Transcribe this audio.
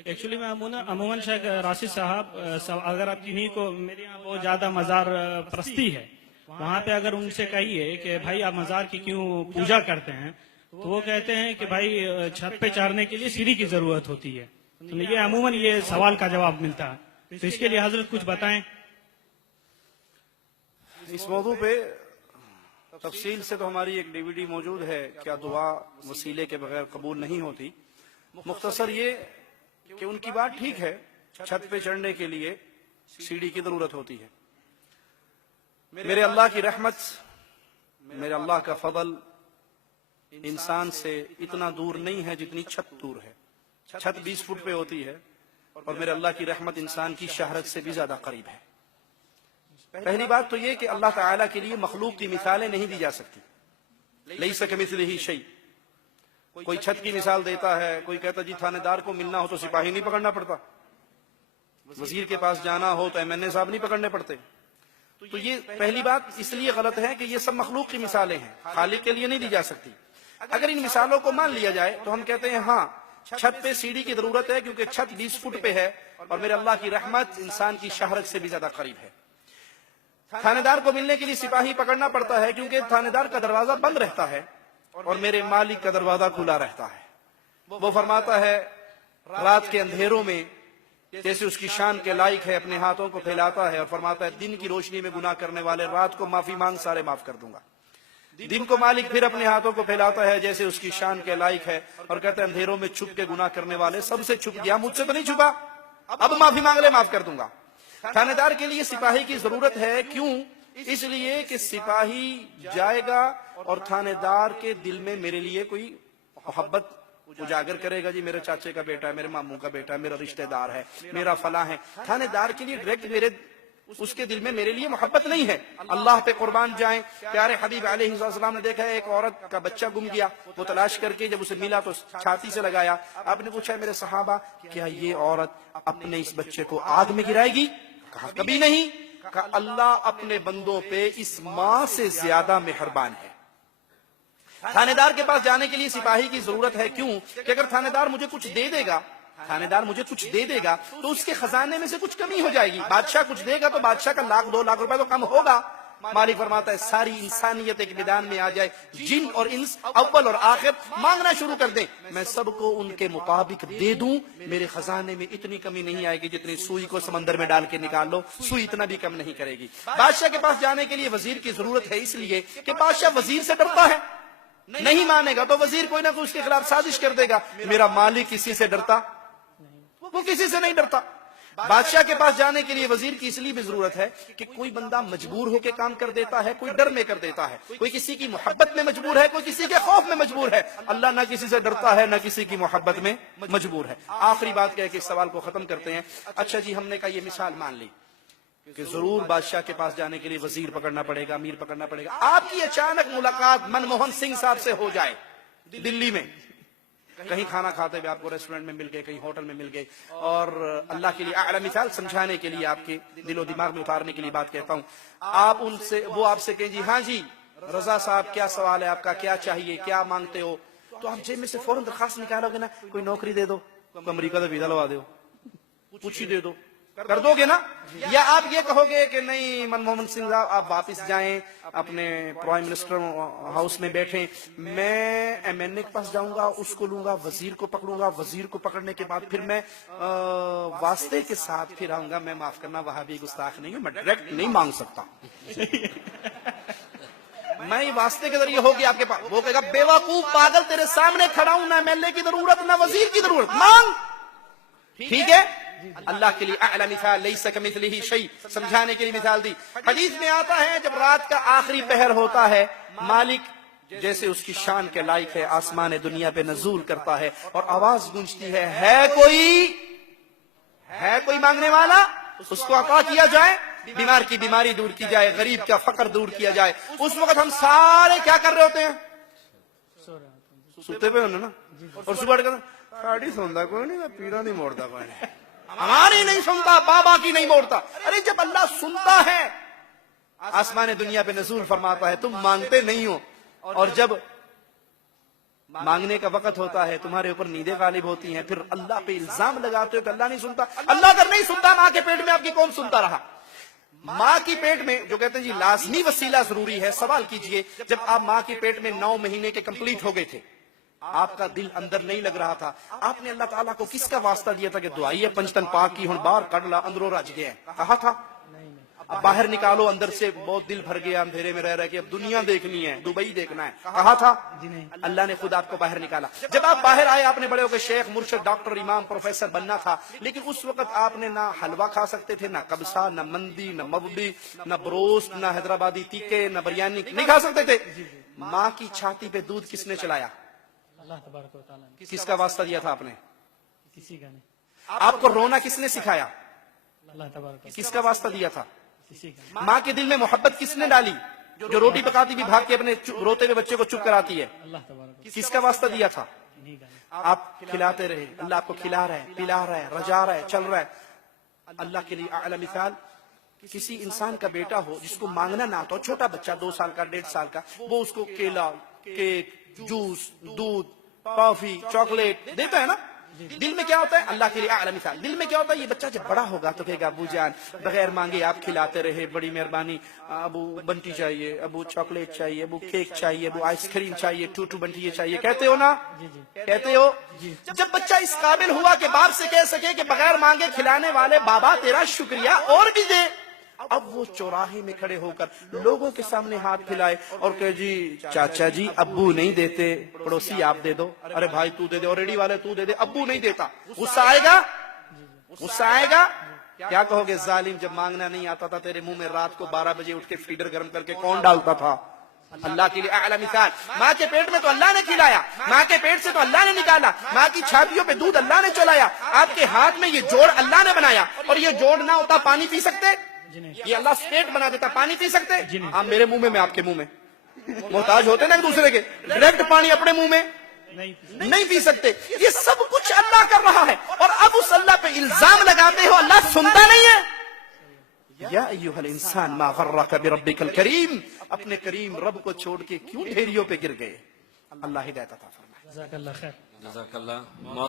Actually میں عموماً شیخ راشد صاحب اگر آپ کنہیں کو میرے یہاں بہت زیادہ مزار پرستی ہے، وہاں پہ اگر ان سے کہیے کہ بھائی آپ مزار کی کیوں پوجا کرتے ہیں، تو وہ کہتے ہیں کہ بھائی چھت پہ چڑھنے کے لیے سیڑھی کی ضرورت ہوتی ہے. تو یہ عموماً یہ سوال کا جواب ملتا ہے. تو اس کے لیے حضرت کچھ بتائیں. اس موضوع پہ تفصیل سے تو ہماری ایک ڈی وی ڈی موجود ہے، کیا دعا وسیلے کے بغیر قبول نہیں ہوتی. مختصر یہ کہ ان کی بات ٹھیک ہے، چھت پہ چڑھنے کے لیے سیڑھی کی ضرورت ہوتی ہے. میرے اللہ کی رحمت، میرے اللہ کا فضل انسان سے اتنا دور نہیں ہے جتنی چھت دور ہے. چھت 20 فٹ پہ ہوتی ہے اور میرے اللہ کی رحمت انسان کی شہرت سے بھی زیادہ قریب ہے. پہلی بات تو یہ کہ اللہ تعالیٰ کے لیے مخلوق کی مثالیں نہیں دی جا سکتی. لیس کمثلہ شیء. کوئی چھت کی مثال دیتا ہے، کوئی کہتا جی تھانے دار کو ملنا ہو تو سپاہی نہیں پکڑنا پڑتا، وزیر کے پاس جانا ہو تو MNA صاحب نہیں پکڑنے پڑتے. تو یہ پہلی بات اس لیے غلط ہے کہ یہ سب مخلوق کی مثالیں ہیں، خالق کے لیے نہیں دی جا سکتی. اگر ان مثالوں کو مان لیا جائے تو ہم کہتے ہیں ہاں چھت پہ سیڑھی کی ضرورت ہے، کیونکہ چھت 20 فٹ پہ ہے اور میرے اللہ کی رحمت انسان کی شہرت سے بھی زیادہ قریب ہے. تھانے دار کو ملنے کے لیے سپاہی پکڑنا پڑتا ہے کیونکہ تھانے دار کا دروازہ بند رہتا ہے اور میرے مالک کا دروازہ کھلا رہتا ہے. وہ فرماتا ہے رات کے اندھیروں میں جیسے اس کی شان کے لائق ہے اپنے ہاتھوں کو پھیلاتا ہے اور فرماتا ہے دن کی روشنی میں گناہ کرنے والے رات کو معافی مانگ سارے معاف کر دوں گا. دن کو مالک پھر اپنے ہاتھوں کو پھیلاتا ہے جیسے اس کی شان کے لائق ہے اور کہتا ہے اندھیروں میں چھپ کے گناہ کرنے والے سب سے چھپ گیا، مجھ سے تو نہیں چھپا، اب معافی مانگ لے معاف کر دوں گا. تھانے دار کے لیے سپاہی کی ضرورت ہے. کیوں؟ اس لیے کہ سپاہی جائے گا اور تھانے دار کے دل میں میرے لیے کوئی محبت اجاگر کرے گا. جی میرے چاچے کا بیٹا ہے، میرے ماموں کا بیٹا ہے، میرا رشتہ دار ہے، میرا فلاں ہے. تھانے دار کے لیے ڈائریکٹ اس کے دل میں میرے لیے محبت نہیں ہے. اللہ پہ قربان جائیں، پیارے حبیب علیہ السلام نے دیکھا ہے ایک عورت کا بچہ گم گیا. وہ تلاش کر کے جب اسے ملا تو چھاتی سے لگایا. آپ نے پوچھا میرے صحابہ کیا یہ عورت اپنے اس بچے کو آگ میں گرائے گی؟ کہا کبھی نہیں. کہا اللہ اپنے بندوں پہ اس ماں سے زیادہ مہربان ہے. تھانے دار کے پاس جانے کے لیے سپاہی کی ضرورت ہے. کیوں؟ کہ اگر تھانے دار مجھے کچھ دے دے گا، تھانے دار مجھے کچھ دے دے گا تو اس کے خزانے میں سے کچھ کمی ہو جائے گی. بادشاہ کچھ دے گا تو بادشاہ کا 1,00,000 2,00,000 روپے تو کم ہوگا. مالک فرماتا ہے ساری انسانیت ایک میدان میں آ جائے، جن اور انس اول اور آخر مانگنا شروع کر دیں، میں سب کو ان کے مطابق دے دوں. میرے خزانے میں اتنی کمی نہیں آئے گی جتنی سوئی کو سمندر میں ڈال کے نکال لو، سوئی اتنا بھی کم نہیں کرے گی. بادشاہ کے پاس جانے کے لیے وزیر کی ضرورت ہے، اس لیے کہ بادشاہ وزیر سے ڈرتا ہے. نہیں مانے گا تو وزیر کوئی نہ کوئی اس کے خلاف سازش کر دے گا. میرا مالک کسی سے ڈرتا؟ وہ کسی سے نہیں ڈرتا. بادشاہ کے پاس جانے کے لیے وزیر کی اس لیے بھی ضرورت ہے کہ کوئی بندہ مجبور ہو کے کام کر دیتا ہے، کوئی ڈر میں کر دیتا ہے، کوئی کسی کی محبت میں مجبور ہے، کوئی کسی کے خوف میں مجبور ہے. اللہ نہ کسی سے ڈرتا ہے نہ کسی کی محبت میں مجبور ہے. آخری بات کہہ کے اس سوال کو ختم کرتے ہیں. اچھا جی ہم نے کہا یہ مثال مان لی کہ ضرور بادشاہ کے پاس جانے کے لیے وزیر پکڑنا پڑے گا، امیر پکڑنا پڑے گا. آپ کی اچانک ملاقات منموہن سنگھ صاحب سے ہو جائے دلی میں، کہیں کھانا کھاتے ہوئے آپ کو ریسٹورنٹ میں مل گئے، کہیں ہوٹل میں مل گئے، اور اللہ کے لیے اعلی مثال سمجھانے کے لیے آپ کے دل و دماغ میں اتارنے کے لیے بات کہتا ہوں. آپ ان سے وہ آپ سے کہیں جی ہاں جی رضا صاحب کیا سوال ہے آپ کا، کیا چاہیے، کیا مانگتے ہو؟ تو آپ جیب میں سے فوراً درخواست نکالو گے نا، کوئی نوکری دے دو، امریکہ کا ویزا لوا دو، کچھ ہی دے دو، کر دو گے نا؟ یا آپ یہ کہو گے کہ نہیں منموہن سنگھ صاحب آپ واپس جائیں اپنے پرائم منسٹر ہاؤس میں بیٹھیں، میں MNA کے پاس جاؤں گا، اس کو لوں گا، وزیر کو پکڑوں گا، وزیر کو پکڑنے کے بعد پھر میں واسطے کے ساتھ پھر آؤں گا. میں معاف کرنا وہاں بھی گستاخ نہیں ہوں، میں ڈائریکٹ نہیں مانگ سکتا. میں یہ واسطے کے ذریعے ہوگی آپ کے پاس. وہ کہے گا بے وقوف پاگل تیرے سامنے کھڑا ہوں، نہ MLA کی ضرورت نہ وزیر کی ضرورت، مانگ. ٹھیک ہے؟ اللہ کے لیے اعلی مثال لیس کمثلہ شیء سمجھانے کے لیے مثال دی. حدیث میں آتا ہے جب رات کا آخری پہر ہوتا ہے مالک جیسے اس کی شان کے لائق ہے آسمان دنیا پہ نزول کرتا ہے اور آواز گونجتی ہے کوئی مانگنے والا، اس کو عطا کیا جائے، بیمار کی بیماری دور کی جائے، غریب کا فقر دور کیا جائے. اس وقت ہم سارے کیا کر رہے ہوتے ہیں؟ سوتے پہ ہونا نا. اور صبح ساڑی سوندا کوئی نہیں، پیرا نہیں موڑتا کوئی نہیں، ہماری نہیں سنتا، بابا کی نہیں موڑتا. ارے جب اللہ سنتا ہے آسمان دنیا پہ نزول فرماتا ہے، تم مانگتے نہیں ہو، اور جب مانگنے کا وقت ہوتا ہے تمہارے اوپر نیندیں غالب ہوتی ہیں، پھر اللہ پہ الزام لگاتے ہو کہ اللہ نہیں سنتا۔ اللہ اگر نہیں سنتا ماں کے پیٹ میں آپ کی کون سنتا رہا؟ ماں کی پیٹ میں جو کہتے ہیں جی لازمی وسیلہ ضروری ہے، سوال کیجئے جب آپ ماں کی پیٹ میں 9 مہینے کے کمپلیٹ ہو گئے تھے، آپ کا دل اندر نہیں لگ رہا تھا، آپ نے اللہ تعالیٰ کو کس کا واسطہ دیا تھا کہ دعائیے پنجتن پاک کی ہن باہر کڑ لا اندروں رج گئے، کہا تھا؟ اب باہر نکالو، اندر سے بہت دل بھر گیا اندھیرے میں رہ رہے کہ اب دنیا دیکھنی ہے، دبئی دیکھنا ہے، کہا تھا؟ اللہ نے خود آپ کو باہر نکالا۔ جب آپ باہر آئے آپ نے بڑے ہو کے شیخ، مرشد، ڈاکٹر، امام، پروفیسر بننا تھا، لیکن اس وقت آپ نے نہ حلوہ کھا سکتے تھے، نہ قبصہ، نہ مندی، نہ مبلی، نہ بروست، نہ حیدرآبادی تیکے، نہ بریانی نہیں کھا سکتے تھے۔ ماں کی چھاتی پہ دودھ کس نے چلایا؟ اللہ تبارک و تعالیٰ نے، کس کا واسطہ دیا تھا آپ نے؟ کسی کا نہیں، آپ کو رونا کس نے سکھایا؟ اللہ تبارک و کس کا واسطہ دیا تھا؟ کسی کا ماں کے دل میں محبت کس نے ڈالی؟ جو روٹی پکاتی بھی بھاگ کے اپنے روتے ہوئے بچے کو چپ کراتی ہے، اللہ تبارک کس کا واسطہ دیا تھا؟ نہیں کا آپ کھلاتے رہے، اللہ آپ کو کھلا رہا ہے، پلا رہا ہے، رجا رہا ہے، چل رہا ہے۔ اللہ کے لیے اعلی مثال کسی انسان کا بیٹا ہو جس کو مانگنا نہ آتا ہو، چھوٹا بچہ 2 سال کا 1.5 سال کا، وہ اس کو کیلا، کیک، جوس، دودھ، ٹافی، چاکلیٹ دیتا ہے نا، دل میں کیا ہوتا ہے؟ اللہ کے لیے اعلی مثال، دل میں کیا ہوتا ہے؟ یہ بچہ جب بڑا ہوگا تو کہے گا ابو جان بغیر مانگے آپ کھلاتے رہے، بڑی مہربانی، ابو بنٹی چاہیے، ابو چاکلیٹ چاہیے، ابو کیک چاہیے، ابو آئس کریم چاہیے، ٹوٹو بنٹی یہ چاہیے، کہتے ہو نا؟ کہتے ہو؟ جب بچہ اس قابل ہوا کہ باپ سے کہہ سکے کہ بغیر مانگے کھلانے والے بابا تیرا شکریہ اور بھی دے، اب وہ چوراہے میں کھڑے ہو کر لوگوں کے سامنے ہاتھ پھیلائے اور کہ جی چاچا جی ابو نہیں دیتے، پڑوسی آپ دے دو، ارے بھائی تو دے دے، اور ریڈی والے تو دے دے، ابو نہیں دیتا، غصہ آئے گا؟ غصہ آئے گا؟ کیا کہو گے؟ ظالم، جب مانگنا نہیں آتا تھا تیرے منہ میں رات کو 12 بجے اٹھ کے فیڈر گرم کر کے کون ڈالتا تھا؟ اللہ کے لیے اعلی مثال، ماں کے پیٹ میں تو اللہ نے کھلایا، ماں کے پیٹ سے تو اللہ نے نکالا، ماں کی چھاتیوں پہ دودھ اللہ نے چلایا، آپ کے ہاتھ میں یہ جوڑ اللہ نے بنایا، اور یہ جوڑ نہ ہوتا پانی پی سکتے؟ یہ اللہ اسٹیٹ بنا دیتا، پانی پی سکتے؟ آپ میرے منہ میں آپ کے منہ میں محتاج ہوتے نا ایک دوسرے کے، ڈائریکٹ پانی اپنے منہ میں نہیں پی سکتے۔ یہ سب کچھ اللہ کر رہا ہے، اور اب اس اللہ پہ الزام لگاتے ہو اللہ سنتا نہیں ہے۔ یا ایھا الانسان ما غرک بربک الکریم، اپنے کریم رب کو چھوڑ کے کیوں ڈھیریوں پہ گر گئے؟ اللہ ہدایت عطا فرمائے۔ جزاک اللہ خیر۔ جزاک اللہ۔